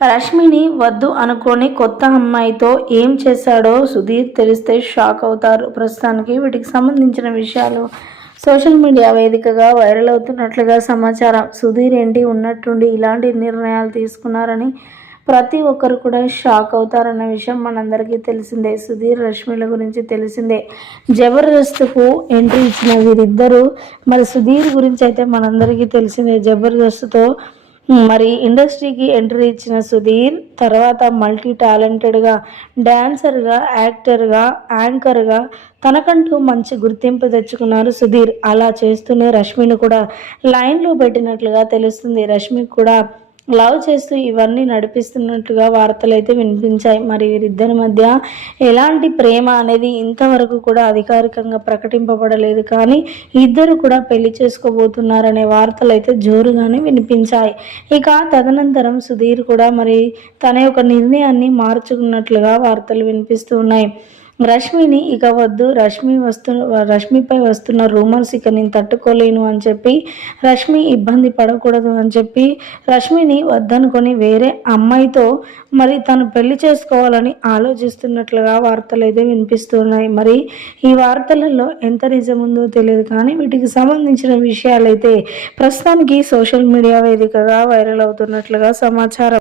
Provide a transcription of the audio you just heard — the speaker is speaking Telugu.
రష్మిని వద్దు అనుకోని కొత్త అమ్మాయితో ఏం చేశాడో సుధీర్ తెలిస్తే షాక్ అవుతారు. ప్రస్తుతానికి వీటికి సంబంధించిన విషయాలు సోషల్ మీడియా వేదికగా వైరల్ అవుతున్నట్లుగా సమాచారం. సుధీర్ ఏంటి? ఉన్నట్టుండి ఇలాంటి నిర్ణయాలు తీసుకున్నారని ప్రతి ఒక్కరు కూడా షాక్ అవుతారన్న విషయం మనందరికీ తెలిసిందే. సుధీర్ రష్మిల గురించి తెలిసిందే. జబర్దస్త్కు ఎంట్రీ ఇచ్చిన వీరిద్దరూ మరి సుధీర్ గురించి అయితే మనందరికీ తెలిసిందే. జబర్దస్త్తో మరి ఇండస్ట్రీకి ఎంట్రీ ఇచ్చిన సుధీర్ తర్వాత మల్టీ టాలెంటెడ్గా డ్యాన్సర్గా యాక్టర్గా యాంకర్గా తనకంటూ మంచి గుర్తింపు తెచ్చుకున్నారు సుధీర్. అలా చేస్తూనే రష్మిని కూడా లైన్లో పెట్టినట్లుగా తెలుస్తుంది. రష్మికి కూడా లవ్ చేస్తూ ఇవన్నీ నడిపిస్తున్నట్లుగా వార్తలు అయితే వినిపించాయి. మరి వీరిద్దరి మధ్య ఎలాంటి ప్రేమ అనేది ఇంతవరకు కూడా అధికారికంగా ప్రకటింపబడలేదు. కానీ ఇద్దరు కూడా పెళ్ళి చేసుకోబోతున్నారనే వార్తలు అయితే జోరుగానే వినిపించాయి. ఇక తదనంతరం సుధీర్ కూడా మరి తన యొక్క నిర్ణయాన్ని మార్చుకున్నట్లుగా వార్తలు వినిపిస్తూ ఉన్నాయి. రష్మిని ఇక వద్దు రష్మి వస్తు రష్మిపై వస్తున్న రూమర్స్ ఇక నేను తట్టుకోలేను అని చెప్పి రష్మి ఇబ్బంది పడకూడదు అని చెప్పి రష్మిని వద్దనుకొని వేరే అమ్మాయితో మరి తను పెళ్ళి చేసుకోవాలని ఆలోచిస్తున్నట్లుగా వార్తలు అయితే వినిపిస్తున్నాయి. మరి ఈ వార్తలలో ఎంత నిజం ఉందో తెలియదు కానీ వీటికి సంబంధించిన విషయాలైతే ప్రస్తుతానికి సోషల్ మీడియా వేదికగా వైరల్ అవుతున్నట్లుగా సమాచారం.